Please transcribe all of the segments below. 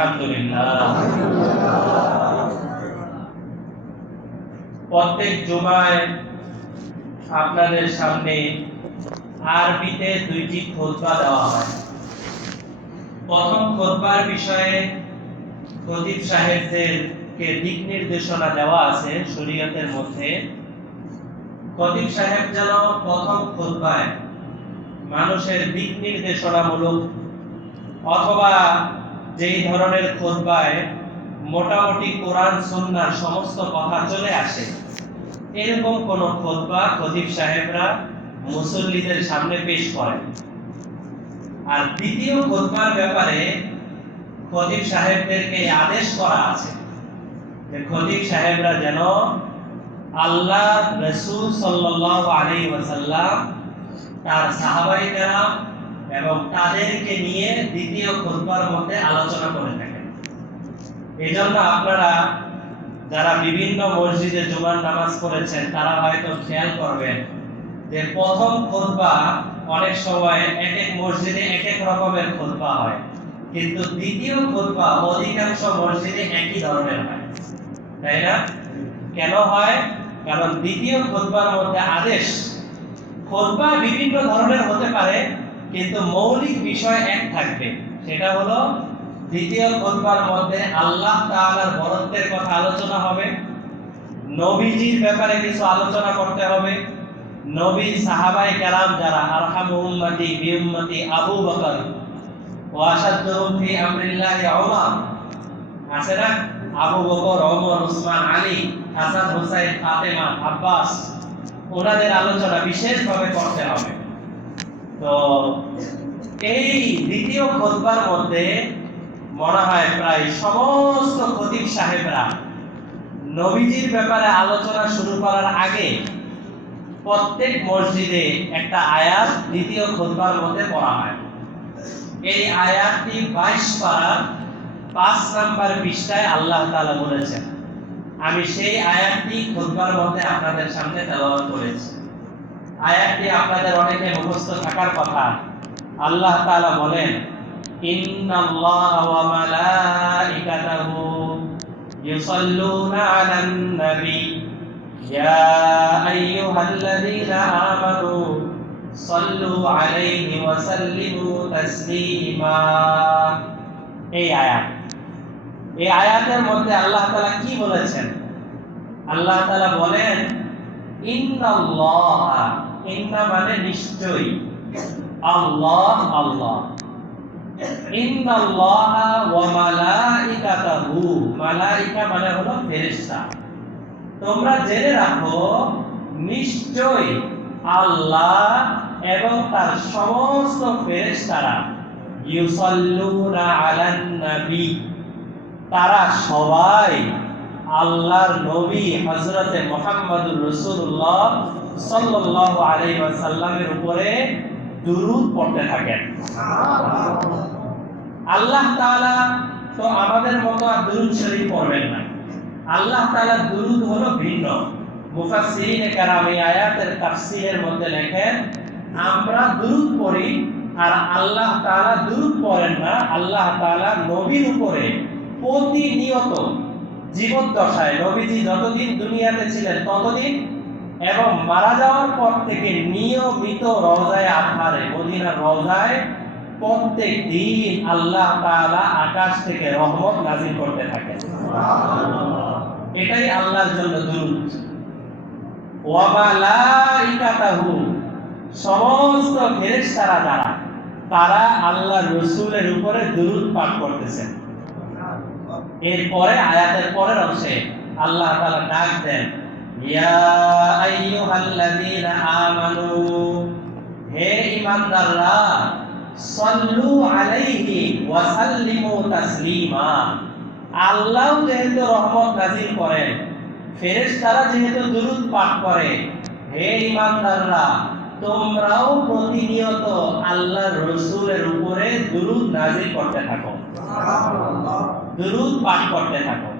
আলহামদুলিল্লাহ। প্রত্যেক জুমায় আপনাদের সামনে আরবিতে দুইটি খুতবা দেওয়া হয়। প্রথম খুতবার বিষয়ে খতিব সাহেবদেরকে দিক নির্দেশনা দেওয়া আছে শরীয়তের মধ্যে। খতিব সাহেব যেন প্রথম খুতবায় মানুষের দিক নির্দেশনামূলক অথবা যেই ধরনের খুতবায় মোটামুটি কোরআন সুন্নাহর সমস্ত কথা চলে আসে, এরকম কোন খুতবা খতিব সাহেবরা মুসল্লিদের সামনে পেশ করেন। আর দ্বিতীয় খুতবার ব্যাপারে খতিব সাহেবদেরকে আদেশ করা আছে যে খতিব সাহেবরা যেন আল্লাহ রাসূল সাল্লাল্লাহু আলাইহি ওয়াসাল্লাম, তার সাহাবায়ে কেরাম এবং তাদেরকে নিয়ে দ্বিতীয় খুতবার মধ্যে আলোচনা করে থাকেন। এজন্য আপনারা যারা বিভিন্ন মসজিদে জুমার নামাজ পড়েছেন তারা হয়তো খেয়াল করবেন যে প্রথম খুতবা অনেক সময় এক এক মসজিদে এক এক রকমের খুতবা হয়, কিন্তু দ্বিতীয় খুতবা অধিকাংশ মসজিদে একই ধরনের হয়, তাই না? কেন হয়? কারণ দ্বিতীয় খুতবার মধ্যে আদেশ। খুতবা বিভিন্ন ধরনের হতে পারে, কিন্তু মৌলিক বিষয় এক থাকবে, সেটা হলো দ্বিতীয় খুতবার মধ্যে আল্লাহ তাআলার বরত্বের কথা আলোচনা হবে, নবীজির ব্যাপারে কিছু আলোচনা করতে হবে। নবী সাহাবায়ে কেরাম যারা আরহামু উম্মতি বিউম্মতি আবু বকর ওয়া আশাদ্দুহুম ফি আমরিল্লাহি উমর, আছে না? আবু বকর, ওমর, উসমান, আলী, হাসান, হুসাইন, ফাতেমা, আব্বাস, ওনাদের আলোচনা বিশেষভাবে করতে হবে। তো এই দ্বিতীয় খুতবার মধ্যে মনে হয় প্রায় সমস্ত খতিব সাহেবরা নবীজির ব্যাপারে আলোচনা শুরু করার আগে প্রত্যেক মসজিদে একটা আয়াত দ্বিতীয় খুতবার মধ্যে পড়া হয়। এই আয়াতটি 22 পারা 5 নাম্বার পৃষ্ঠায় আল্লাহ তাআলা বলেছেন। আমি সেই আয়াতটি খুতবার মধ্যে আপনাদের সামনে তেলাওয়াত করেছি। আয়াতটি আপনাদের অনেকে মুখস্থ থাকার কথা। আল্লাহ তাআলা বলেন, ইন্নাল্লাহা ওয়া মালাইকাতাহু ইউসাল্লুনা আলান নবী ইয়া আইয়ুহাল্লাযীনা আমানু সাল্লু আলাইহি ওয়া সাল্লিমু তাসলিমা। এই আয়াতের মধ্যে আল্লাহ তাআলা কি বলেছেন? আল্লাহ তাআলা বলেন, ইন্নাল্লাহা, ইন্না মানে নিশ্চয়ই, আল্লাহ আল্লাহ, ইন্নাল্লাহা ওয়া মালাইকাতাহু, মালাইকা মানে হলো ফেরেশতা। তোমরা জেনে রাখো নিশ্চয় আল্লাহ এবং তার সমস্ত ফেরেশতারা ইউসাল্লুনা আলান নবী, তারা সবাই আল্লাহর নবী হযরতে মুহাম্মদুর রাসূলুল্লাহ সাল্লাল্লাহু আলাইহি ওয়াসাল্লামের উপরে দুরূদ পড়তে থাকেন। আল্লাহ তাআলা তো আমাদের মতো দুরূদ শরীফ পড়বেন না। আল্লাহ তাআলার দুরূদ হলো ভিন্ন। মুফাসসিরিনে কেরাম এই আয়াতের তাফসীরের মধ্যে লেখেন, আমরা দুরূদ পড়ি আর আল্লাহ তাআলা দুরূদ পড়েন না। আল্লাহ তাআলা নবীর উপরে প্রতিনিয়ত জীবদ্দশায়, নবীজি যতদিন দুনিয়াতে ছিলেন ততদিন এবং মারা যাওয়ার পর থেকে নিয়মিত রওজায়ে আতহারে, মদিনার রওজায় প্রত্যেক দিন আল্লাহ তাআলা আকাশ থেকে রহমত নাযিল করতে থাকেন। এটাই আল্লাহর জন্য দুরূদ। ওয়া মালাইকাতাহু, সমস্ত ফেরেশতারা যারা, তারা আল্লাহর রাসূলের উপরে দুরূদ পাঠ করতেছেন। এরপরে আয়াতের পরের অংশে আল্লাহ তাআলা ডাক দেন, ইয়া আইয়ুহাল্লাযীনা আমানু, হে ঈমানদাররা, সাল্লু আলাইহি ওয়া সাল্লিমু তাসলিমা। আল্লাহ যেহেতু রহমত নাযিল করেন, ফেরেশতারা যেহেতু দুরূদ পাঠ করে, হে ঈমানদাররা তোমরাও প্রতিনিয়ত আল্লাহর রাসূলের উপরে দুরূদ নাযিল করতে থাকো, দুরূদ পাঠ করতে থাকো।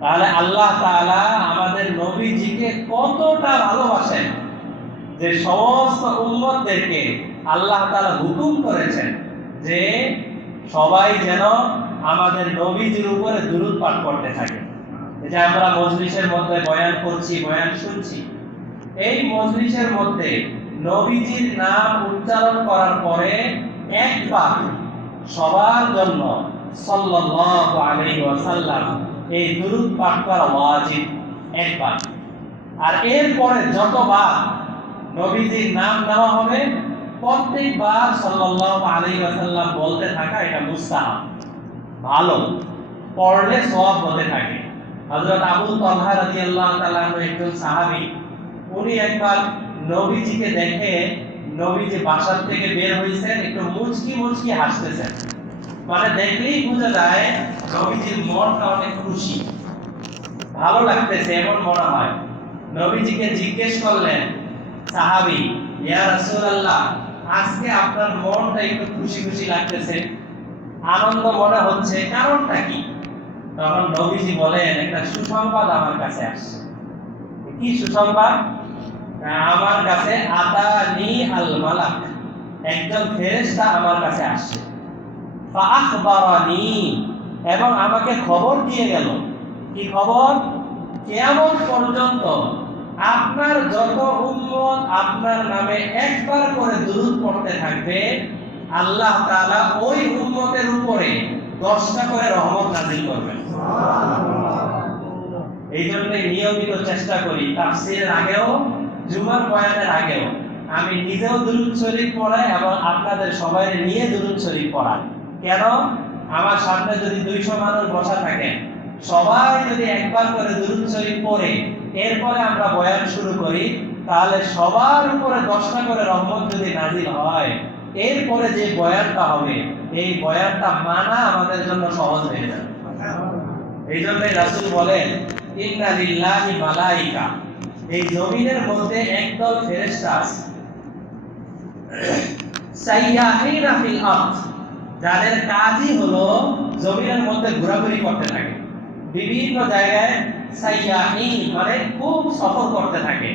তাহলে আল্লাহ তাআলা আমাদের নবীজিকে কতটা ভালোবাসেন যে সমস্ত উম্মতদেরকে আল্লাহ তাআলা হুকুম করেছেন যে সবাই যেন আমাদের নবীজির উপরে দুরূদ পাঠ করতে থাকে। এই যে আমরা মজলিসের মধ্যে বয়ান করছি, বয়ান শুনছি, এই মজলিসের মধ্যে নবীজির নাম উচ্চারণ করার পরে একবার সবার জন্য সাল্লাল্লাহু আলাইহি ওয়াসাল্লাম এই দুরূদ পাঠ করা ওয়াজিব, একবার। আর এরপরে যতবার নবীজির নাম নেওয়া হবে প্রত্যেকবার সাল্লাল্লাহু আলাইহি ওয়াসাল্লাম বলতে থাকা এটা মুস্তাহাব, ভালো, পড়লে সওয়াব হতে থাকে। হযরত আবু তালহা রাদিয়াল্লাহু তাআলা একজন সাহাবী, উনি একবার নবীজিকে দেখে, নবীজি বাসার থেকে বের হইছেন, একটু মুচকি মুচকি হাসতেছেন, মানে দেখলেই বোঝা যায় নবীজির মনটা অনেক খুশি, ভালো লাগতেছে এমন মনে হয়। নবীজিকে জিজ্ঞেস করলেন সাহাবী, ইয়া রাসূলুল্লাহ, আজকে আপনার মনটা একটু খুশি খুশি লাগতেছে, আনন্দ মনে হচ্ছে, কারণটা কি? তখন নবীজি বলেন, একটা সুসংবাদ আমার কাছে আসছে। কি সুসংবাদ? আমার কাছে আতানি আল মালাক, একজন ফেরেশতা আমার কাছে আসছে, ফা আখবারানি, এবং আমাকে খবর দিয়ে গেল। কি খবর? কিয়ামত পর্যন্ত আপনার যত উম্মত আপনার নামে একবার করে দুরূদ পড়তে থাকবে, আল্লাহ তাআলা ওই উম্মতের উপরে 10টা করে রহমত নাযিল করবেন। এই জন্য নিয়মিত চেষ্টা করি তাফসীরের আগেও, জুমার বয়ানের আগেও আমি নিজেও দুরূদ শরীফ পড়াই এবং আপনাদের সবাই নিয়ে দুরূদ শরীফ পড়াই। কেন? আমার সামনে যদি 200 মানুষ বসা থাকে, সবাই যদি একবার করে দুরূদ শরীফ পড়ে এরপরে আমরা বয়ান শুরু করি, তাহলে সবার উপরে 10টা করে রহমত যদি নাযিল হয়, এরপরে যে বয়ানটা হবে এই বয়ানটা মানা আমাদের জন্য সহজ হয়ে যাবে। এই জন্যই রাসূল বলেন, ইন্না লিল্লাহি মালাইকা, এই জমিনের মধ্যে একদল ফেরেশতা আছে, সাইয়াহিনা ফিল আরদ, যাদের কাজই হলো জমিনের মধ্যে ঘোরাঘুরি করতে থাকে, বিভিন্ন জায়গায় সাইয়াহিন মানে খুব সফর করতে থাকে।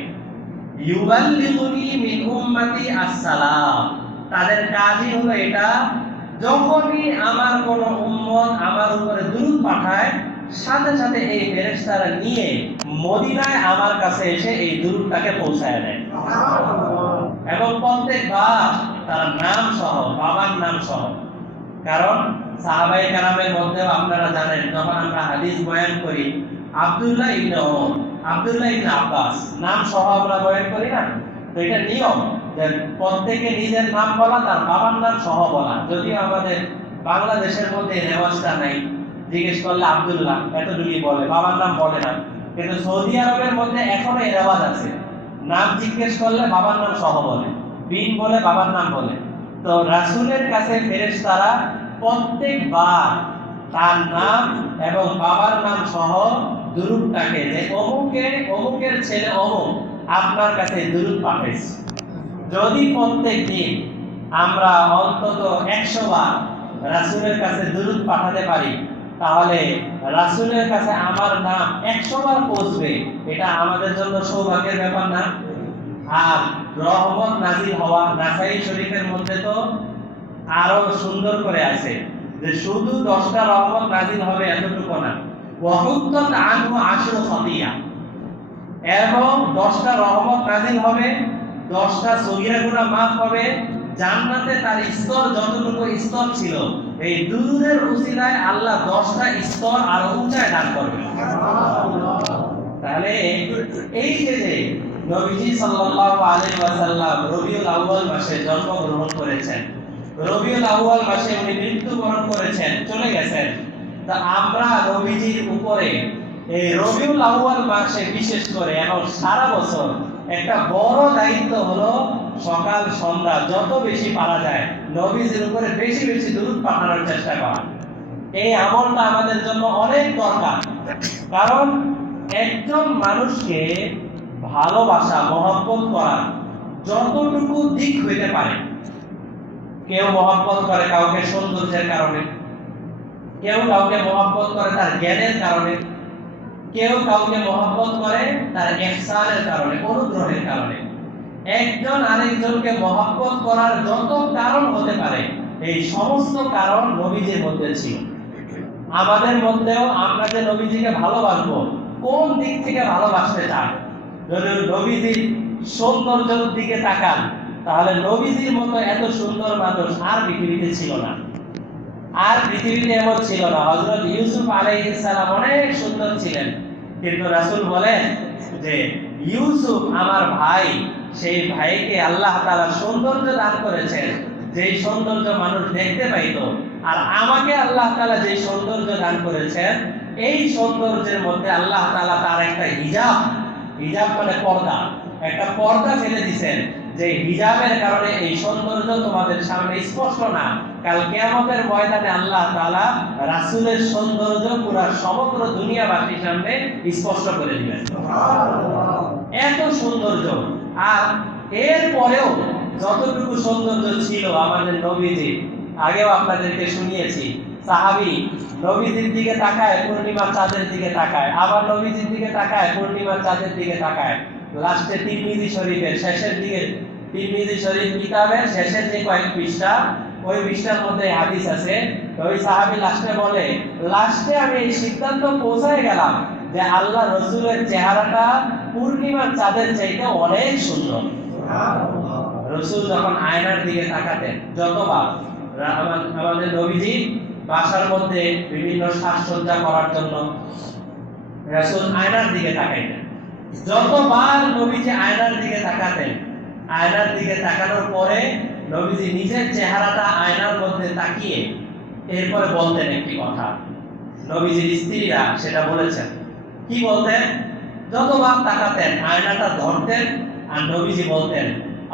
ইউবাল্লিগুনি মিন উম্মতি আসসালাম, তাদের কাজই হলো এটা, যখনই আমার কোন উম্মত আমার উপরে দুরূদ পাঠায়, সাথে সাথে এই ফেরেশতারা নিয়ে মদিনায় আমার কাছে এসে এই দুরূদটাকে পৌঁছায় দেয়। এবং প্রত্যেকবার তার নাম সহ, বাবার নাম সহ। কারণ সাহাবায়ে কেরামের মধ্যেও আপনারা জানেন, যখন আমরা হাদিস বয়ান করি, আব্দুল্লাহ ইবনে ওমর, আব্দুল্লাহ ইবনে আব্বাস নাম সহ আমরা বয়ান করি না? তো এটা নিয়ম যে প্রত্যেকে নিজের নাম বলা, তার বাবার নাম সহ বলা। যদিও আমাদের বাংলাদেশের মধ্যে এই রেওয়াজটা নাই, জিজ্ঞেস করলে আব্দুল্লাহ এতটুকুই বলে, বাবার নাম বলে না। কিন্তু সৌদি আরবের মধ্যে এখনো এই রেওয়াজ আছে, নাম জিজ্ঞেস করলে বাবার নাম সহ বলে, বিন বলে, বাবার নাম বলে। তো রাসূলের কাছে ফেরেশতারা প্রত্যেকবার তার নাম এবং বাবার নাম সহ দুরূদটাকে, যে অমুকের ছেলে অমুক আপনার কাছে দুরূদ পাঠাইছে, যদি প্রত্যেক দিন আমরা অন্তত 100 বার রাসূলের কাছে দুরূদ পাঠাতে পারি, তাহলে রাসূলের কাছে আমার নাম 100 বার পৌঁছবে। এটা আমাদের জন্য সৌভাগ্যের ব্যাপার না? আর রহমত নাযিল হওয়া, নাসাই শরীফের মধ্যে তো আরো সুন্দর করে আছে যে শুধু 10টা রহমত নাযিল হবে এতটুকু না, ওয়াহুত্তাত আনহু আশরু খাতিয়া, এবং 10টা রহমত নাযিল হবে, 10টা সগীরা গুনাহ মাফ হবে, জান্নাতে তার স্তর যতটুকু স্তর ছিল, এই দুরূদের উসিলায় আল্লাহ 10টা স্তর আরো উঁচায় দান করবে। তাহলে এই যে নবীজি সাল্লাল্লাহু আলাইহি ওয়াসাল্লাম রবিউল আউয়াল মাসে জন্মগ্রহণ করেছেন, রবিউল আউয়াল মাসে উনি মৃত্যুবরণ করেছেন, চলে গেছেন। তা আমরা নবীজির উপরে এই রবিউল আউয়াল মাসে বিশেষ করে এবং সারা বছর একটা বড় দায়িত্ব হলো সকাল সন্ধ্যা যত বেশি পারা যায় নবীজির উপরে বেশি বেশি দুরূদ পাঠানোর চেষ্টা করা। এই আমলটা আমাদের জন্য অনেক দরকার। কারণ একজন মানুষকে ভালোবাসা, মহব্বত করা যতটুকু দিক হইতে পারে, কেউ মহব্বত করে কাউকে সৌন্দর্যের কারণে, কেউ কাউকে মহব্বত করে তার জ্ঞানের কারণে, কেউ কাউকে মহব্বত করে তার ইহসানের কারণে, অনুগ্রহের কারণে। একজন আরেকজনকে মহব্বত করার যত কারণ হতে পারে, এই সমস্ত কারণ নবীজির মধ্যে ছিল। আমাদের মধ্যেও আমরা যে নবীজিকে ভালোবাসবো, কোন দিক থেকে ভালোবাসতে চান? যদি নবীজির সৌন্দর্যের দিকে তাকান, তাহলে নবীজির মতো এত সুন্দর মানুষ আর পৃথিবীতে ছিল না। আর পৃথিবীতে এমন ছিল না। হযরত ইউসুফ আলাইহিস সালাম অনেক সুন্দর ছিলেন, কিন্তু রাসূল বলেন যে ইউসুফ আমার ভাই, সেই ভাইকে আল্লাহ তাআলা সৌন্দর্য দান করেছেন, যেই সৌন্দর্য মানুষ দেখতে পাইতো। আর আমাকে আল্লাহ তাআলা যে সৌন্দর্য দান করেছেন, এই সৌন্দর্যের মধ্যে আল্লাহ তাআলা তার একটা হিজাব, হিজাব মানে পর্দা, একটা পর্দা ফেলে দিয়েছেন, যে হিজাবের কারণে এই সৌন্দর্য তোমাদের সামনে স্পষ্ট না। কাল কিয়ামতের ময়দানে আল্লাহ তাআলা রাসূলের সৌন্দর্য পুরো সমগ্র দুনিয়াবাসীর সামনে স্পষ্ট করে দিবেন। সুবহানাল্লাহ। এত সৌন্দর্য। আর এর পরেও যতটুকু সৌন্দর্য ছিল আমাদের নবীজি, আগেও আপনাদেরকে শুনিয়েছি, সাহাবী নবীজির দিকে তাকায়, পূর্ণিমার চাঁদের দিকে তাকায়, আবার নবীজির দিকে তাকায়, পূর্ণিমার চাঁদের দিকে তাকায়। লাস্টে তিরমিজি শরীফের শেষের দিকে, তিরমিজি শরীফ কিতাবের শেষের যে কয়েক পৃষ্ঠা, ওই পৃষ্ঠার মধ্যে হাদিস আছে। তো ওই সাহাবী লাস্টে বলে, লাস্টে আমি এই সিদ্ধান্ত পৌঁছায় গেলাম যে আল্লাহ রসুলের চেহারাটা পূর্ণিমার চাঁদের চাইতে অনেক সুন্দর। রসুল যখন আয়নার দিকে তাকাতেন, যতবার আমাদের নবীজি বাসার মধ্যে বিভিন্ন সাজসজ্জা করার জন্য রাসূল আয়নার দিকে তাকাইতেন, যতবার নবীজি আয়নার দিকে তাকাতেন, আয়নার দিকে তাকানোর পরে নবীজি নিজের চেহারাটা আয়নার মধ্যে তাকিয়ে এরপরে বলতেন একটি কথা। নবীজির স্ত্রীরা সেটা বলেছেন। কি বলতেন? যতবার তাকাতেন আয়নাটা ধরতেন আর নবীজি বলতেন,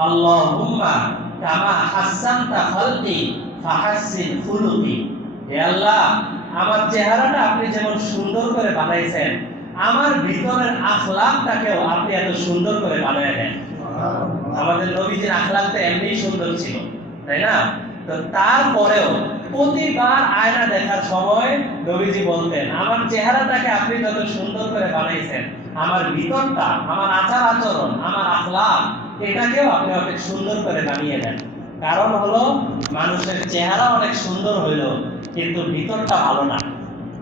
আল্লাহুম্মা কামা হাসানতা খালকি ফাহাসসিন খুলুকি। হে আল্লাহ, আমার চেহারাটা আপনি যেমন সুন্দর করে বানাইছেন, আমার ভিতরের আখলাকটাকেও আপনি এত সুন্দর করে বানায় দেন। আমাদের নবীজির আখলাকটা এমনি সুন্দর ছিল, তাই না? তো তারপরেও প্রতিবার আয়না দেখার সময় নবীজি বলতেন, আমার চেহারাটাকে আপনি যত সুন্দর করে বানাইছেন, আমার ভিতরটা, আমার আচার আচরণ, আমার আখলাক, এটাকেও আপনি অনেক সুন্দর করে বানিয়ে দেন। কারণ হলো মানুষের চেহারা অনেক সুন্দর হইল, কিন্তু ভিতরটা ভালো না,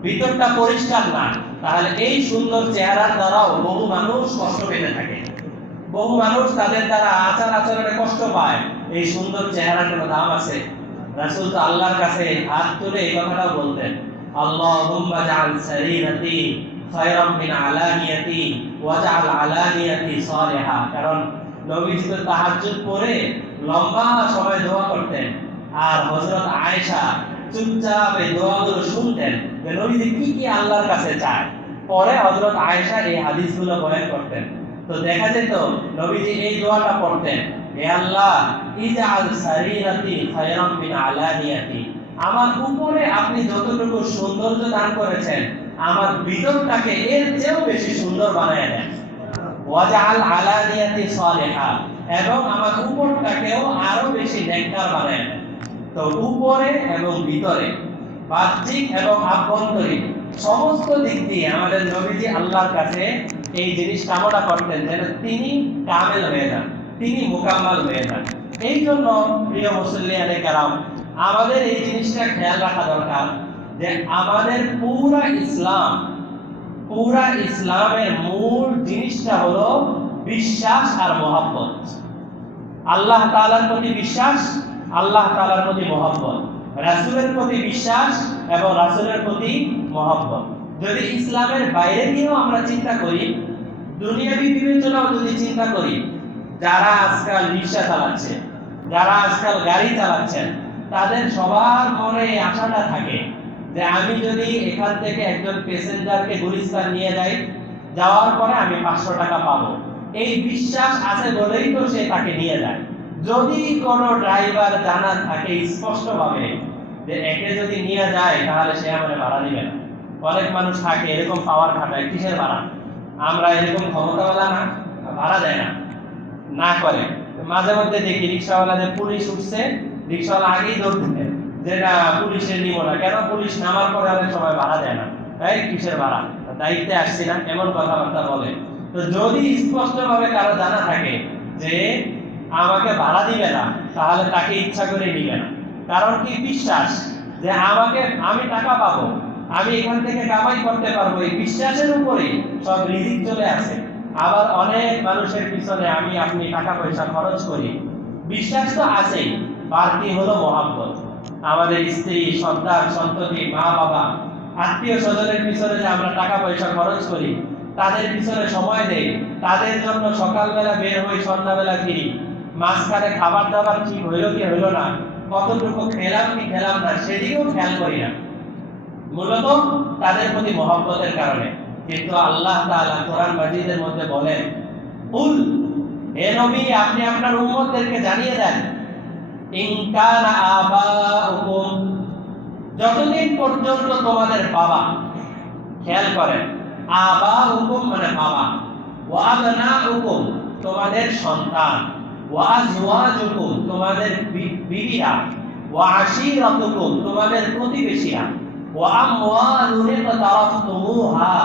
ভিতরটা পরিষ্কার না, তাহলে এই সুন্দর চেহারার দ্বারাও বহু মানুষ কষ্ট পেতে থাকে, বহু মানুষ তাদের দ্বারা আচার আচরণে কষ্ট পায়। এই সুন্দর চেহারার কোনো দাম আছে? রাসূল তো আল্লাহর কাছে হাত তুলে এই কথাটাও বলতেন, আল্লাহুম্মা জাআল সারিরাতি খায়রাম মিন আলানিয়াতি ওয়াজআল আলানিয়াতি সালিহা। কারণ নবীজি তো তাহাজ্জুদ পড়ে লম্বা সময় দোয়া করতেন, আর হযরত আয়েশা চুপচাপ এই দোয়াগুলো শুনতেন যে নবীজি কি কি আল্লাহর কাছে চায়। পরে হযরত আয়েশা এই হাদিসগুলো বয়ান করতেন। তো দেখা যেত নবীজি এই দোয়াটা পড়তেন, হে আল্লাহ, ইজআল সারিরাতি খায়রাম মিন আলানিয়াতি। আমার উপরে আপনি যতটুকু সৌন্দর্য দান করেছেন, আমার ভিতরটাকে এর চেয়েও বেশি সুন্দর বানায় দেন। ওয়াজআল আলানিয়াতি সালিহা, এবং আমার উপরটাকেও আরো বেশি নেককার বানায় দেন। তো উপরে এবং ভিতরে, বাহ্যিক এবং আভ্যন্তরীণ সমস্ত দিক দিয়ে আমাদের নবীজি আল্লাহর কাছে এই জিনিস কামনা করতেন যেন তিনি কামেল হয়ে যান, তিনি মুকাম্মাল হয়ে যান। এই জন্য প্রিয় মুসল্লিয়ানে কেরাম, আমাদের এই জিনিসটা খেয়াল রাখা দরকার যে আমাদের পুরা ইসলামের মূল জিনিসটা হলো বিশ্বাস আর মহব্বত। আল্লাহ তাআলার প্রতি বিশ্বাস, আল্লাহ তাআলার প্রতি মহব্বত, রাসূলের প্রতি বিশ্বাস এবং রাসূলের প্রতি মহব্বত। যদি ইসলামের বাইরে নিয়েও আমরা চিন্তা করি, দুনিয়াবি বিবেচনাও যদি চিন্তা করি, যারা আজকাল রিকশা চালাচ্ছে, যারা আজকাল গাড়ি চালাচ্ছেন, তাদের সবার মনে এই আশাটা থাকে যে আমি যদি এখান থেকে একজন প্যাসেঞ্জারকে গুলিস্তান নিয়ে যাই, যাওয়ার পরে আমি 500 টাকা পাবো। এই বিশ্বাস আছে বলেই তো সে তাকে নিয়ে যায়। যদি কোনো ড্রাইভার জানা থাকে স্পষ্টভাবে যে একে যদি নিয়ে যায় তাহলে সে আমাদের ভাড়া দিবে না। অনেক মানুষ থাকে এরকম পাওয়ার খাটায়, কিসের ভাড়া? আমরা এরকম ক্ষমতাওয়ালা না, ভাড়া দেয় না, না করে। মাঝে মধ্যে দেখি রিক্সাওয়ালাদের পুলিশ উঠছে, রিক্সাওয়ালা আগেই দৌড় দিতে যে না পুলিশের নিব না, কেন? পুলিশ নামার পরে অনেক সময় ভাড়া দেয় না। তাই কিসের ভাড়া? দায়িত্বে আসছি না, এমন কথাবার্তা বলে। তো যদি স্পষ্টভাবে কারো জানা থাকে যে আমাকে ভাড়া দিবে না, তাহলে তাকে ইচ্ছা করে নিবে না। কারণ কি? বিশ্বাস যে আমি টাকা পাবো, আমি এখান থেকে কামাই করতে পারবো, এই বিশ্বাসের উপরে সব রিজিক চলে আসে। আবার অনেক মানুষের পিছনে আমি আপনি টাকা পয়সা খরচ করি, বিশ্বাস তো আছেই, বাড়তি হলো মহাব্বত। আমাদের স্ত্রী, সন্তান, সন্ততি, মা বাবা, আত্মীয় স্বজনের পিছনে যে আমরা টাকা পয়সা খরচ করি, তাদের পিছনে সময় দেই, তাদের জন্য সকালবেলা বের হই, সন্ধ্যাবেলা ফিরি, মাঝখানে খাবার দাবার ঠিক হইল কি হইল না, কতটুকু খেলাম কি খেলাম না, সেদিকেও খেয়াল করি না, মূলত তাদের প্রতি মহব্বতের কারণে। কিন্তু আল্লাহ তাআলা কোরআন মাজিদের মধ্যে বলেন, কুল, হে নবী, আপনি আপনার উম্মতদেরকে জানিয়ে দেন, ইন কানা আবাউকুম, যতদিন পর্যন্ত তোমাদের বাবা, খেয়াল করেন, আবাউকুম মানে বাবা, ওয়া আবনাউকুম তোমাদের সন্তান, ওয়া আজওয়াজুকুম তোমাদের বিবিরা, ওয়া আশীরাতুকুম তোমাদের প্রতিবেশীরা, ওয়া আমওয়ালুন ইকতারাফতুমুহা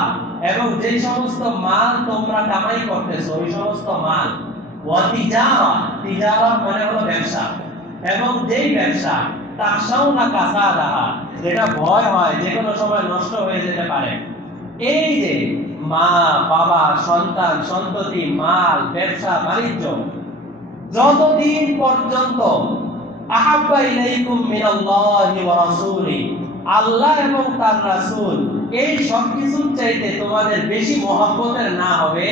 এবং যে সমস্ত মাল তোমরা কামাই করতেছো ওই সমস্ত মাল, ওয়া তিজারা, তিজারা মানে হলো ব্যবসা, এবং যেই ব্যবসা তাখশাউনা কাসাদাহা যেটা ভয় হয় যে কোনো সময় নষ্ট হয়ে যেতে পারে। এই যে মা বাবা, সন্তান সন্ততি, মাল, ব্যবসা বাণিজ্য, যতদিন পর্যন্ত আহাব্বা ইলাইকুম মিনাল্লাহি ওয়া রাসূলি, আল্লাহ এবং তার রাসূল এই সব কিছুর চাইতে তোমাদের বেশি মহব্বতের না হবে,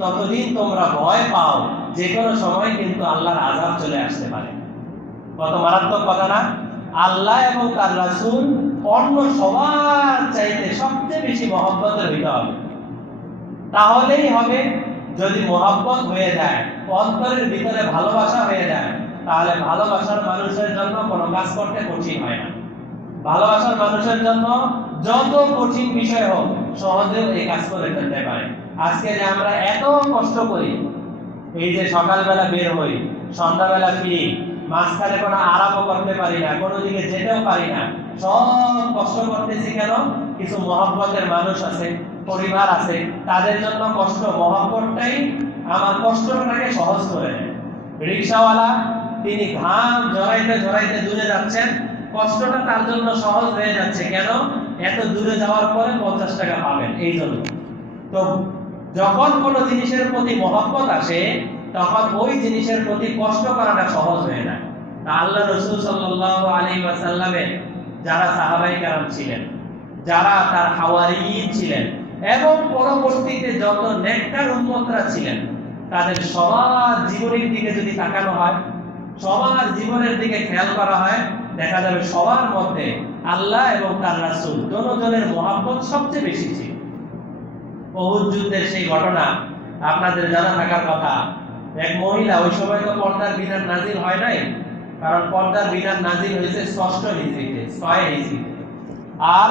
ততদিন তোমরা ভয় পাও যে কোনো সময় কিন্তু আল্লাহর আযাব চলে আসতে পারে। কত মারাত্মক কথা না? আল্লাহ এবং তার রাসূল অন্য সবার চাইতে সবচেয়ে বেশি মহব্বতের হইতে হবে। তাহলেই হবে, যদি মহব্বত হয়ে যায়, অন্তরের ভিতরে ভালোবাসা হয়ে যায়, তাহলে ভালোবাসার মানুষের জন্য কোনো কাজ করতে কঠিন হয় না। ভালোবাসার মানুষের জন্য যত কঠিন বিষয় হোক সহজেও এই কাজ করে ফেলতে পারে। আজকে যে আমরা এত কষ্ট করি, এই যে সকালবেলা বের হই, সন্ধ্যাবেলা ফিরি, মাঝখানে কোনো আরামও করতে পারি না, কোনো দিকে যেতেও পারি না, সব কষ্ট করতেছি কেন? কিছু মহব্বতের মানুষ আছে, পরিবার আছে, তাদের জন্য কষ্ট, মহব্বতটাই আমার কষ্টটাকে সহজ করে দেয়। রিকশাওয়ালা, তিনি ঘাম ঝরাইতে ঝরাইতে দূরে যাচ্ছেন, কষ্টটা তার জন্য সহজ হয়ে যাচ্ছে কেন? এত দূরে যাওয়ার পরে 50 টাকা পাবেন, এই জন্য। তো যখন কোনো জিনিসের প্রতি মহব্বত আসে, তখন ওই জিনিসের প্রতি কষ্ট করাটা সহজ হয়ে যায়। আল্লাহ রাসূল সাল্লাল্লাহু আলাইহি ওয়াসাল্লামের যারা সাহাবায়ে কেরাম ছিলেন, যারা তার হাওয়ারিয়িন ছিলেন, এবং পরবর্তীতে যত নেককার উম্মতরা ছিলেন, তাদের সবার জীবনের দিকে যদি তাকানো হয়, সবার জীবনের দিকে খেয়াল করা হয়, দেখা যাবে সবার মধ্যে আল্লাহ এবং তার রাসূল দুজনের মহব্বত সবচেয়ে বেশি ছিল। উহুদ যুদ্ধের সেই ঘটনা আপনাদের জানা থাকার কথা। এক মহিলা, ওই সময় তো পর্দার বিধান নাজিল হয় নাই, কারণ পর্দার বিধান নাজিল হয়েছে 6 হিজরিতে, 6 হিজরিতে, আর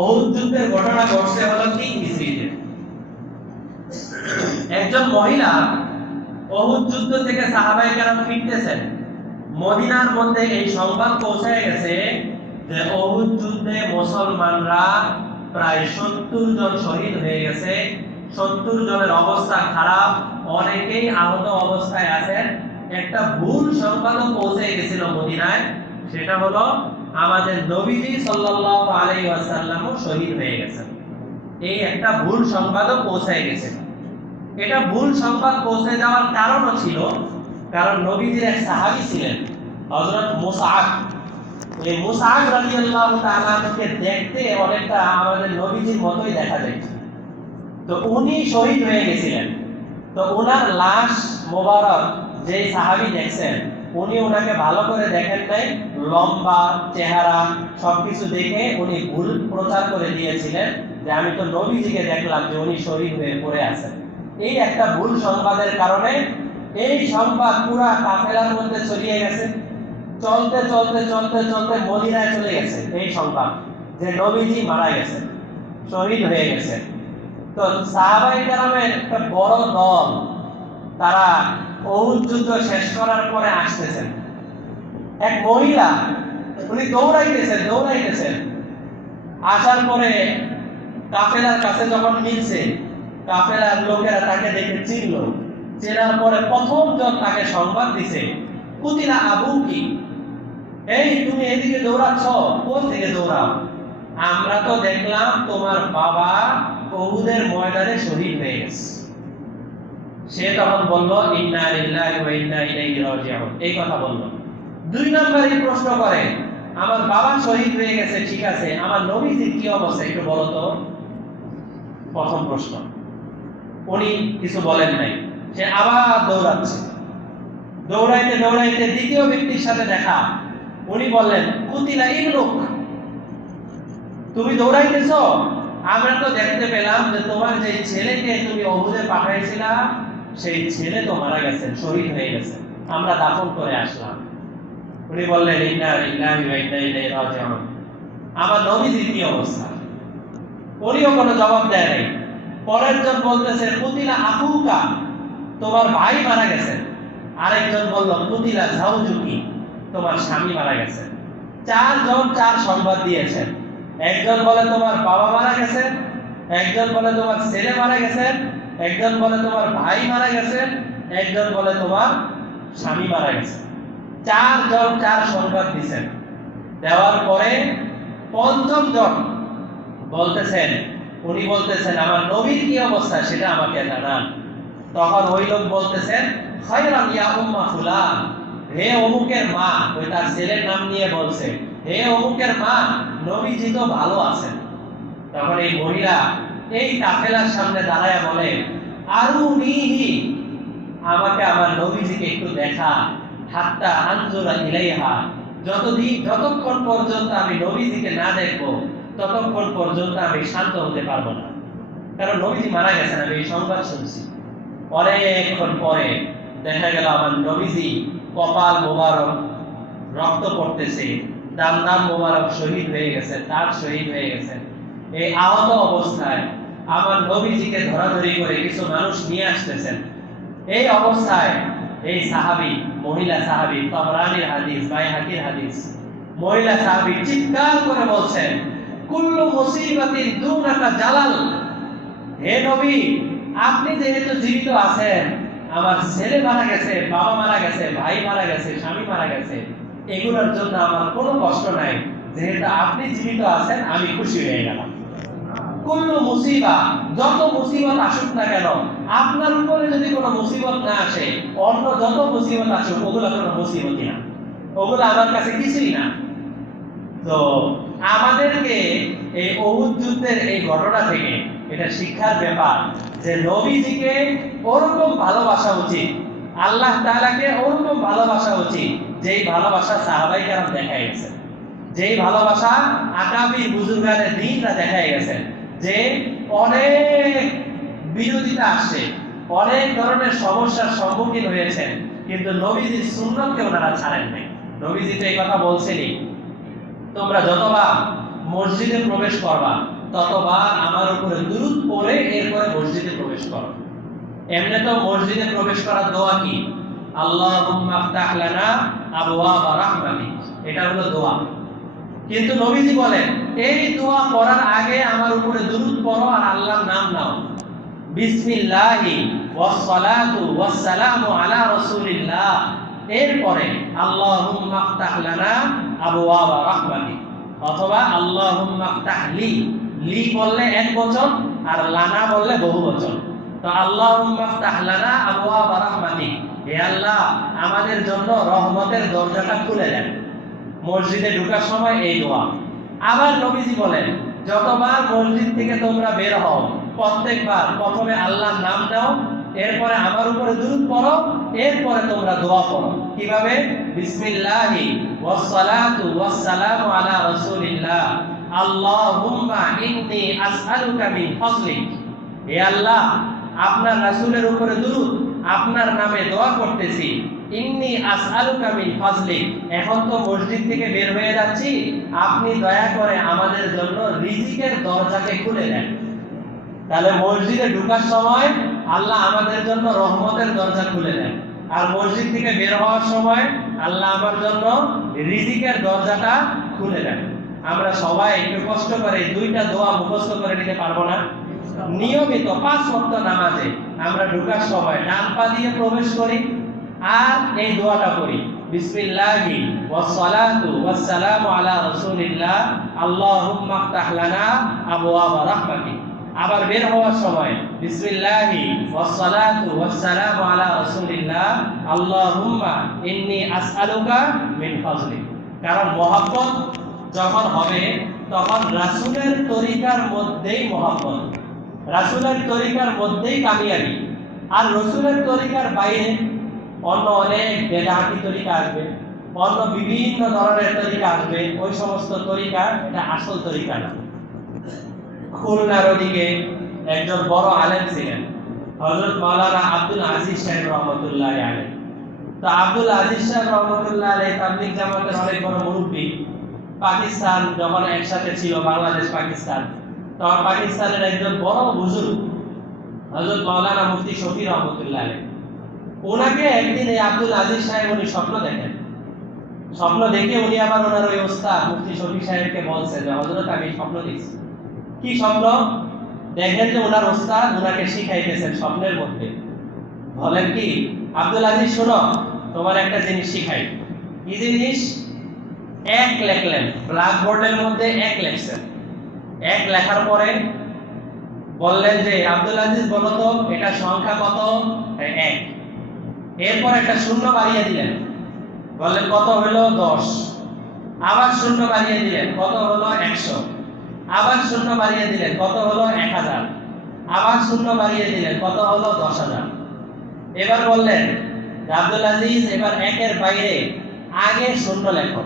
উহুদ যুদ্ধের ঘটনা ঘটছে হলো 3 হিজরিতে। একজন মহিলা উহুদ যুদ্ধ থেকে সাহাবায়ে কেরাম ফিরতেছেন, মদিনার মধ্যে এই সংবাদ পৌঁছে গেছে যে উহুদ যুদ্ধে মুসলমানরা প্রায় 70 জন শহীদ হয়ে গেছে, 70 জনের অবস্থা খারাপ, অনেকেই আহত অবস্থায় আছেন। একটা ভুল সংবাদও পৌঁছে গেছিল মদিনায়, সেটা হলো আমাদের নবীজি সাল্লাল্লাহু আলাইহি ওয়াসাল্লামও শহীদ হয়ে গেছেন। এই একটা ভুল সংবাদও পৌঁছে গেছে। এটা ভুল সংবাদ পৌঁছে যাওয়ার কারণও ছিল, কারণ নবীজির এক সাহাবী ছিলেন হযরত মুসআব। এই মুসআব রাদিয়াল্লাহু তাআলাকে দেখতে অনেকটা আমাদের নবীজির মতোই দেখা যায়। তো উনি শহীদ হয়ে গেছিলেন। তো ওনার লাশ মোবারক যেই সাহাবী দেখছেন, উনি ওনাকে ভালো করে দেখেন নাই, লম্বা চেহারা সবকিছু দেখে উনি ভুল প্রচার করে দিয়েছিলেন যে আমি তো নবীজিকে দেখলাম যে উনি শহীদ হয়ে পড়ে আছেন। এই একটা ভুল সংবাদের কারণে এই সংবাদ পুরা কাফেলার মধ্যে ছড়িয়ে গেছে। চলতে চলতে চলতে চলতে মদিনায় চলে গেছে এই সংবাদ যে নবীজি মারা গেছেন, শহীদ হয়ে গেছেন। তো সাহাবায়ে কেরামের একটা বড় দল, তারা উহুদ যুদ্ধ শেষ করার পরে আসতেছেন। এক মহিলা, উনি দৌড়াইতেছেন, আসার পরে কাফেলার কাছে যখন মিলছে, কাফেলার লোকেরা তাকে দেখে চিনল। চেনার পরে প্রথম জন তাকে সংবাদ দিছে, কুতিলা আবুকি, এই তুমি এদিকে দৌড়াচ্ছ, কোন দিকে দৌড়াও? আমরা তো দেখলাম তোমার বাবা উহুদের ময়দানে শহীদ হয়ে গেছে। সে তখন বলল ইন্না লিল্লাহি ওয়া ইন্না ইলাইহি রাজিউন, এই কথা বলল। 2 নম্বরে প্রশ্ন করে, আমার বাবা শহীদ হয়ে গেছে ঠিক আছে, আমার নবীজির কি অবস্থা একটু বলো তো। প্রথম প্রশ্ন, উনি কিছু বলেন নাই। সে আবার দৌড়াচ্ছে, দৌড়াইতে দৌড়াইতে দ্বিতীয় ব্যক্তির সাথে দেখা। উনি বললেন কুতিলা ইবনুক, তুমি দৌড়াইতেছো, আমরা তো দেখতে পেলাম যে তোমার যে ছেলেকে তুমি উহুদে পাঠাইছিলা সেই ছেলে তো মারা গেছে, শহীদ হয়ে গেছে, আমরা দাফন করে আসলাম। উনি বললেন ইন্না লিল্লাহি ওয়া ইন্না ইলাইহি রাজিউন, আমার নবীজির কি অবস্থা? উনিও কোনো জবাব দেয় নাই। পরের জন বলতেছে কুতিলা আকুকা, তোমার ভাই মারা গেছে। আরেকজন বলল কুতিলা জাওজুকি, তোমার স্বামী মারা গেছে। 4 জন 4 সংবাদ দিয়েছেন। একজন বলে তোমার বাবা মারা গেছে, একজন বলে তোমার ছেলে মারা গেছে, একজন বলে তোমার ভাই মারা গেছে, একজন বলে তোমার স্বামী মারা গেছে। 4 জন 4 সংবাদ দিয়েছেন। দেওয়ার পরে পঞ্চম জন বলতেছেন, উনি বলতেছেন আমার নবীর কি অবস্থা সেটা আমাকে জানান। তখন ওই লোক বলতেছেন খায়রান ইয়া উম্মা ফুলান, হে অমুকের মা, ওই তার ছেলের নাম নিয়ে বলছে, হে অমুকের মা, নবীজি তো ভালো আছেন। তখন এই মহিলা এই কাফেলার সামনে দাঁড়ায় বলে আরুনিহি, আমাকে আমার নবীজিকে একটু দেখা, হাত্তা আনজুরা ইলাইহা, যতক্ষণ পর্যন্ত আমি নবীজিকে না দেখবো ততক্ষণ পর্যন্ত আমি শান্ত হতে পারবো না। কারণ নবীজি মারা গেছেন, আমি এই সংবাদ শুনছি। অনেকক্ষণ পরে দেখা গেল আমার নবীজি কপাল মোবারক রক্ত পড়তেছে, দাম দাম মোবারক শহীদ হয়ে গেছে, তার শহীদ হয়ে গেছে। এই আহত অবস্থায় আমার নবীজিকে ধরাধরি করে কিছু মানুষ নিয়ে আসতেছেন। এই অবস্থায় এই সাহাবী, মহিলা সাহাবী, তাবরানীর হাদিস, বাইহাকির হাদিস, মহিলা সাহাবী চিৎকার করে বলছেন কুল্লু মুসিবাতিন দুনাকা জালাল, হে নবী, আপনি যেহেতু জীবিত আছেন, আমার ছেলে মারা গেছে, বাবা মারা গেছে, ভাই মারা গেছে, স্বামী মারা গেছে, এগুলোর জন্য আমার কোনো কষ্ট নাই। যেহেতু আপনি জীবিত আছেন আমি খুশি হয়ে গেলাম। কুল্লু মুসিবা, যত মুসিবত আসুক না কেন, আপনার উপরে যদি কোনো মুসিবত না আসে, অন্য যত মুসিবত আসুক ওগুলো কোনো মুসিবতই না, ওগুলো আমার কাছে কিছুই না। তো আমাদেরকে এই উহুদ যুদ্ধের এই ঘটনা থেকে এটা শিক্ষার ব্যাপার যে নবীজিকে ওরকম ভালোবাসা উচিত, আল্লাহ তাআলাকে ওরকম ভালোবাসা উচিত যেই ভালোবাসা সাহাবায়ে কেরাম দেখায় গেছে, যেই ভালোবাসা আকাবির বুজুর্গানে দ্বীনরা দেখায় গেছে। যে অনেক বিরোধিতা আসছে, অনেক ধরনের সমস্যার সম্মুখীন হয়েছেন, কিন্তু নবীজির সুন্নতকে ওনারা ছাড়েন নাই। নবীজি তো এই কথা বলছেনই, তোমরা যতবার মসজিদে প্রবেশ করবা ততবার আমার উপরে দুরূদ পড়ে এরপরে মসজিদে প্রবেশ করো। এমনি তো মসজিদে প্রবেশ করার দোয়া কি? আল্লাহুম্মা আফতাহ লানা আবওয়াবা রাহমাতিক, এটা হলো দোয়া। কিন্তু নবীজি বলেন এই দোয়া পড়ার আগে আমার উপরে দুরূদ পড়ো আর আল্লাহর নাম নাও। বিসমিল্লাহি ওয়াস সালাতু ওয়াস সালামু আলা রাসূলিল্লাহ, এরপরে আল্লাহুম্মা আফতাহ লানা আবওয়াবা রাহমাতিক, অথবা আল্লাহুম্মা আফতাহ লি, লি বললে এক বচন আর লানা বললে বহু বচন। তো আল্লাহুম্মা আফতাহ লানা আবওয়াবা রাহমাতিক, হে আল্লাহ আমাদের জন্য রহমতের দরজাটা খুলে দেন। মসজিদে ঢোকার সময় এই দোয়া। আবার নবীজি বলেন যতবার মসজিদ থেকে তোমরা বের হও প্রত্যেকবার প্রথমে আল্লাহর নাম নাও, এরপরে আমার উপরে দুরূদ পড়ো, এরপরে তোমরা দোয়া পড়ো। কিভাবে? বিসমিল্লাহি ওয়াস সালাতু ওয়াস সালামু আলা রাসূলিল্লাহ, আল্লাহুম্মা ইন্নী আসআলুকা মিন ফাজলিক, হে আল্লাহ আপনার রাসূলের উপরে দুরূদ, আপনার নামে দোয়া করতেছি। ইন্নী আসআলুকা মিন ফাজলিক, এখন তো মসজিদ থেকে বের হয়ে যাচ্ছি, আপনি দয়া করে আমাদের জন্য রিজিকের দরজাকে খুলে দেন। তাহলে মসজিদে ঢোকার সময় আল্লাহ আমাদের জন্য রহমতের দরজা খুলে দেন, আর মসজিদ থেকে বের হওয়ার সময় আল্লাহ আমার জন্য রিজিকের দরজাটা খুলে দেন। আমরা সবাই একটু কষ্ট করে দুইটা দোয়া মুখস্থ করে নিতে পারবো না? নিয়মিত 5 ওয়াক্ত নামাজে আমরা ঢোকার সময় ডান পা দিয়ে প্রবেশ করি আর এই দোয়াটা করি, বিসমিল্লাহি ওয়াস সালাতু ওয়াস সালামু আলা রাসূলিল্লাহ আল্লাহুম্মা ইফতাহ লানা আবওয়াবা রাহমাতিক। আবার বের হওয়ার সময় বিসমিল্লাহি ওয়াস সালাতু ওয়াস সালামু আলা রাসূলিল্লাহ আল্লাহুম্মা ইন্নী আসআলুকা মিন ফাজলিক। কারণ মহব্বত যখন হবে তখন রাসূলের তরিকার মধ্যেই মহব্বত, রাসূলের তরিকার মধ্যেই কামিয়াবি। আর রাসূলের তরিকার বাইরে অন্য অনেক বেদাতি তরিকা আসবে, অন্য বিভিন্ন ধরনের তরিকা আসবে, ওই সমস্ত তরিকা এটা আসল তরিকা না। খুলনার ওদিকে একজন বড় আলেম ছিলেন হযরত মাওলানা আব্দুল আজিজ সাহেব রহমতুল্লাহ আলাইহি। তো আব্দুল আজিজ সাহেব রহমতুল্লাহ আলাইহি তাবলীগ জামাতের অনেক বড় মুরব্বী। পাকিস্তান যখন একসাথে ছিল, বাংলাদেশ পাকিস্তান, তখন পাকিস্তানের একজন বড় বুজুর্গ হযরত মাওলানা মুফতি শফি রহমতুল্লাহ আলাইহি, ওনাকে একদিন এই আব্দুল আজিজ সাহেব উনি স্বপ্ন দেখেন। স্বপ্ন দেখে উনি আবার ওনার ওই ওস্তাদ মুফতি শফি সাহেবকে বলছেন যে হযরত আমি স্বপ্ন দেখছি। কি স্বপ্ন দেখেন? যে ওনার ওস্তাদ ওনাকে শিখাইতেছেন স্বপ্নের মধ্যে। বলেন কি, আব্দুল আজিজ শোনো, তোমার একটা জিনিস শিখাই। কি জিনিস? এক লেখলেন, ব্ল্যাকবোর্ডের মধ্যে এক লেখছেন। এক লেখার পরে বললেন যে আব্দুল আজিজ বলো তো এটা সংখ্যা কত? এক। এরপর একটা শূন্য বাড়িয়ে দিলেন, বললেন কত হলো? 10। আবার শূন্য বাড়িয়ে দিলেন, কত হলো? 100। আবার শূন্য বাড়িয়ে দিলেন, কত হলো? 1000। আবার শূন্য বাড়িয়ে দিলেন, কত হলো? 10000। এবার বললেন আব্দুল আজিজ এবার একের বাইরে আগে শূন্য লেখো,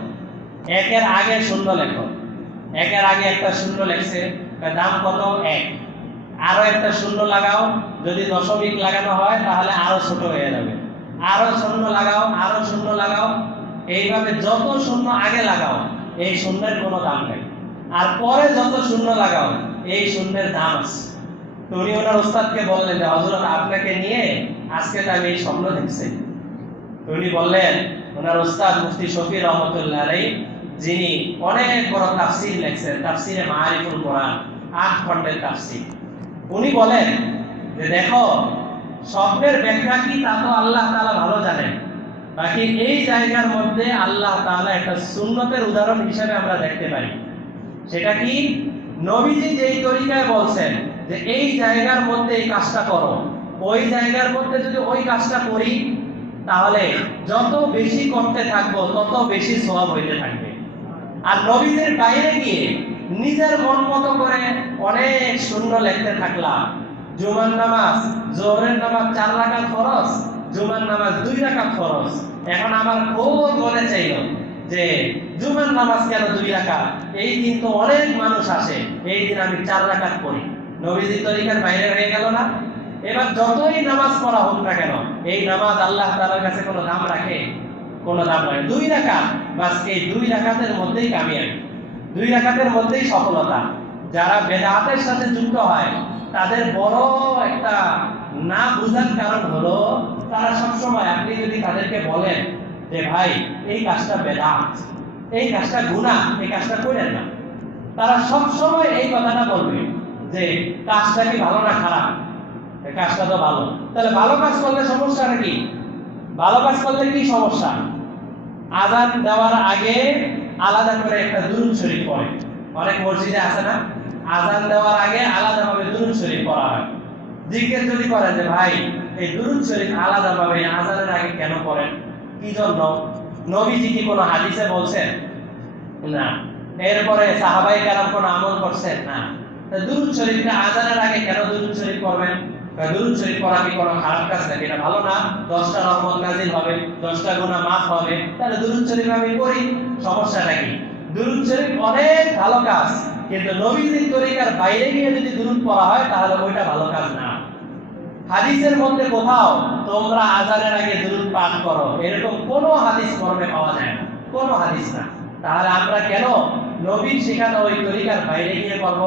একের আগে শূন্য লেখো। একের আগে একটা শূন্য লেখছে, তার দাম কত? 1। আরো একটা শূন্য লাগাও, যদি দশমিক লাগানো হয় তাহলে আরো ছোট হয়ে যাবে। আরো শূন্য লাগাও, আরো শূন্য লাগাও, এইভাবে যত শূন্য আগে লাগাও এই শূন্যের কোনো দাম নেই, আর পরে যত শূন্য লাগাও এই শূন্যের দাম আছে। তো উনি ওনার ওস্তাদকে বললেন যে হযরত আপনাকে নিয়ে আজকে তো আমি এই স্বপ্ন দেখছি। তো উনি বললেন, ওনার ওস্তাদ মুফতি শফি রহমতুল্লাহ আলাইহি, যিনি অনেক বড় তাফসীর লিখছেন, তাফসীরে মাআরিফুল কোরআন, 8 খণ্ডের তাফসীর, উনি বলেন যে দেখো স্বপ্নের ব্যাখ্যা কি তা তো আল্লাহ তাআলা ভালো জানেন, বাকি এই জায়গার মধ্যে আল্লাহ তাআলা একটা সুন্নতের উদাহরণ হিসেবে আমরা দেখতে পারি। সেটা কি? নবীজি যেই তরিকায় বলছেন যে এই জায়গার মধ্যে এই কাজটা করো, ওই জায়গার মধ্যে যদি ওই কাজটা করি তাহলে যত বেশি করতে থাকবো তত বেশি সওয়াব হইতে থাকবে। আর নবীদের বাইরে গিয়ে নিজের মন মতো করে অনেক শূন্য লিখতে থাকলাম। জুমার নামাজ, জোহরের নামাজ 4 রাকাত ফরজ, জুমার নামাজ 2 রাকাত ফরজ। এখন আমার খুব মনে চাইল যে জুমার নামাজ কেন 2 রাকাত? এই দিন তো অনেক মানুষ আসে, এই দিন আমি 4 রাকাত পড়ি। নবীজির তরিকার বাইরে হয়ে গেল না? এবার যতই নামাজ পড়া হোক না কেন, এই নামাজ আল্লাহ তাআলার কাছে কোনো দাম রাখে? কোনো দাম রাখে? 2 রাকাত, বাস এই 2 রাকাতের মধ্যেই কামিয়াবি, 2 রাকাতের মধ্যেই সফলতা। যারা বেদাতের সাথে যুক্ত হয় তাদের বড় একটা না বুঝার কারণ হলো তারা সবসময়, আপনি যদি তাদেরকে বলেন যে ভাই এই কাজটা বেদাত, এই কাজটা গুনাহ, এই কাজটা করেন না, তারা সবসময় এই কথাটা বলবে যে কাজটা কি ভালো না খারাপ? এই কাজটা তো ভালো। তাহলে ভালো কাজ করলে সমস্যাটা কি? ভালো কাজ করলে কি সমস্যা? আযান দেওয়ার আগে আলাদা করে একটা দুরূদ শরীফ পড়ে। অনেক মসজিদে আছে না, আযান দেওয়ার আগে আলাদাভাবে দুরূদ শরীফ পড়া হয়। জিজ্ঞেস যদি করে যে ভাই এই দুরূদ শরীফ আলাদাভাবে আযানের আগে কেন পড়েন, কি জন্য? নবীজি কি কোনো হাদিসে বলছেন? না। এরপরে সাহাবায়ে কেরাম কোনো আমল করছেন? না। তো দুরূদ শরীফটা আযানের আগে কেন দুরূদ শরীফ পড়বেন? দুরূদ শরীফ পড়া কি কোনো খারাপ কাজ নাকি? এটা ভালো না? 10টা রহমত নাজিল হবে, 10টা গুনাহ মাফ হবে। তাহলে দুরূদ শরীফ আমি পড়ি, সমস্যাটা কি? দুরূদ শরীফ অনেক ভালো কাজ, কিন্তু নবীজির তরিকার বাইরে গিয়ে যদি দুরূদ পড়া হয় তাহলে ওইটা ভালো কাজ না। হাদিসের মধ্যে কোথাও তোমরা আযানের আগে দুরূদ পাঠ করো এরকম কোনো হাদিস মর্মে পাওয়া যায় না, কোনো হাদিস না। তাহলে আমরা কেন নবীর শেখানো ওই তরিকার বাইরে গিয়ে করব?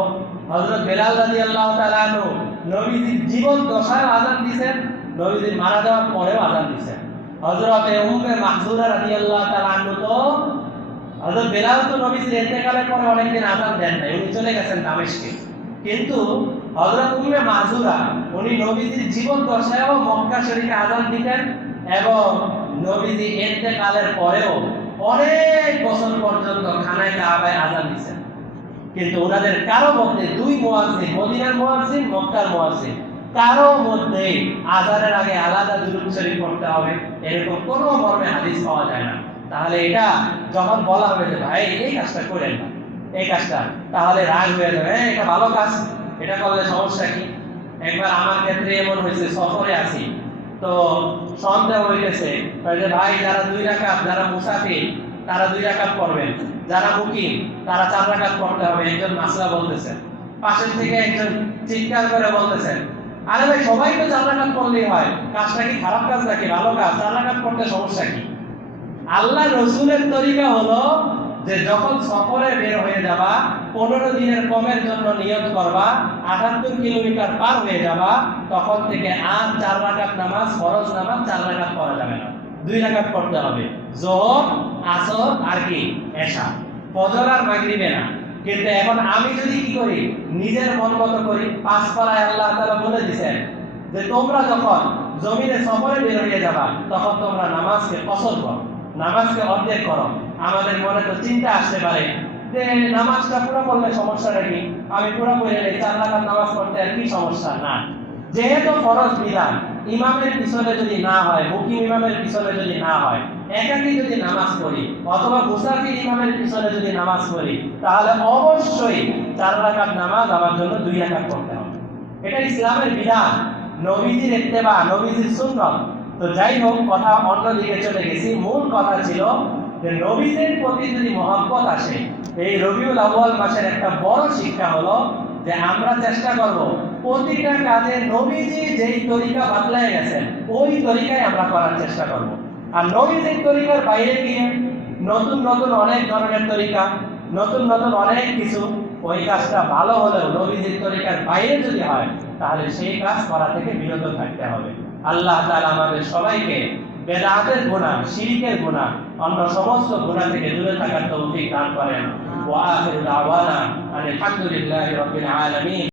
হযরত বেলাল রাদিয়াল্লাহু তাআলা আনহু নবীজির জীবন দশায় আযান দিয়েছেন, নবীজির মারা যাওয়ার পরেও আযান দিয়েছেন। হযরত উম্মে মাহজুরা রাদিয়াল্লাহু তাআলা আনহু তো, হযরত বেলাল তো নবীজির ইন্তেকালের পরে অনেকদিন আযান দেন নাই, উনি চলে গেছেন দামেস্কে। কিন্তু হযরত উম্মে মাহজুরা উনি নবীজির জীবন দশায়ও মক্কা শরীফে আযান দিতেন এবং নবীজি ইন্তেকালের পরেও অনেক বছর পর্যন্ত খানায় কাবায় আযান দিয়েছেন, কিন্তু ওনাদের কারো মধ্যে দুই মুয়াজ্জিন, মদিনার মুয়াজ্জিন, মক্কার মুয়াজ্জিন, কারো মধ্যে আযানের আগে আলাদা দুরূদ শরীফ পড়তে হবে এরকম কোনো মর্মে হাদিস পাওয়া যায় না। তাহলে এটা যখন বলা হবে যে ভাই এই কাজটা করেন না, এই কাজটা, তাহলে রাগ হয়ে যাবে, এটা ভালো কাজ, এটা করলে সমস্যা কি? একবার আমার ক্ষেত্রে এমন হয়েছে, সফরে আছি, তো সন্দেহ হইতেছে যে ভাই যারা 2 রাকাত, যারা মুসাফির তারা 2 রাকাত পড়বেন, যারা মুকিম তারা 4 রাকাত পড়তে হবে। একজন মাসলা বলতেছেন, পাশের থেকে একজন চিৎকার করে বলতেছেন, আরে ভাই সবাই তো 4 রাকাত পড়লেই হয়, কাজটা কি খারাপ কাজ নাকি ভালো কাজ? 4 রাকাত পড়তে সমস্যা কি? আল্লাহ রসুলের তরিকা হলো যে যখন সফরে বের হয়ে যাবা, 15 দিনের কমের জন্য নিয়ত করবা, 78 কিলোমিটার পার হয়ে যাবা, তখন থেকে আর 4 রাকাত নামাজ, ফরজ নামাজ 4 রাকাত পড়া যাবে না, 2 রাকাত পড়তে হবে। যোহর, আসর আর কি এশা, ফজর আর মাগরিবে না। কিন্তু এখন আমি যদি কি করি, নিজের মন মতো করি, 5 পারায় আল্লাহ তাআলা বলে দিয়েছেন যে তোমরা যখন জমিনে সফরে বের হয়ে যাবা, তখন তোমরা নামাজকে কসর করো, নামাজকে অর্ধেক করো। আমাদের মনে তো চিন্তা আসতে পারে যে নামাজটা পুরো করলে সমস্যাটা কি, আমি পুরো করে নেই, 4 রাকাত নামাজ পড়তে আর কি সমস্যা? না, যেহেতু ফরজ বিধান, ইমামের পিছনে যদি না হয়, মুকিম ইমামের পিছনে যদি না হয়, একাকী যদি নামাজ পড়ি অথবা মুসাফির ইমামের পিছনে যদি নামাজ পড়ি, তাহলে অবশ্যই 4 রাকাত নামাজ আমার জন্য 2 রাকাত পড়তে হবে। এটা ইসলামের বিধান, নবীজির ইত্তেবা, নবীজির সুন্নাত। তো যাই হোক, কথা অন্যদিকে চলে গেছি। মূল কথা ছিল যে নবীদের প্রতি যদি মহব্বত আসে, এই রবিউল আউয়াল মাসের একটা বড় শিক্ষা হলো যে আমরা চেষ্টা করব প্রতিটা কাজে নবীজি যেই তরিকা বাতলায় গেছেন ওই তরিকায় আমরা করার চেষ্টা করব। আর নবীজির তরিকার বাইরে গিয়ে নতুন নতুন অনেক ধরনের তরিকা, নতুন নতুন অনেক কিছু, ওই কাজটা ভালো হলেও নবীজির তরিকার বাইরে যদি হয়, তাহলে সেই কাজ করা থেকে বিরত থাকতে হবে। আল্লাহ তাআলা আমাদের সবাইকে বেদাতের গুনাহ, শিরকের গুনাহ, অন্য সমস্ত গুনাহ থেকে দূরে থাকার তৌফিক দান করেন। ওয়া আখিরু দাওয়ানা আলহামদুলিল্লাহি রাব্বিল আলামিন।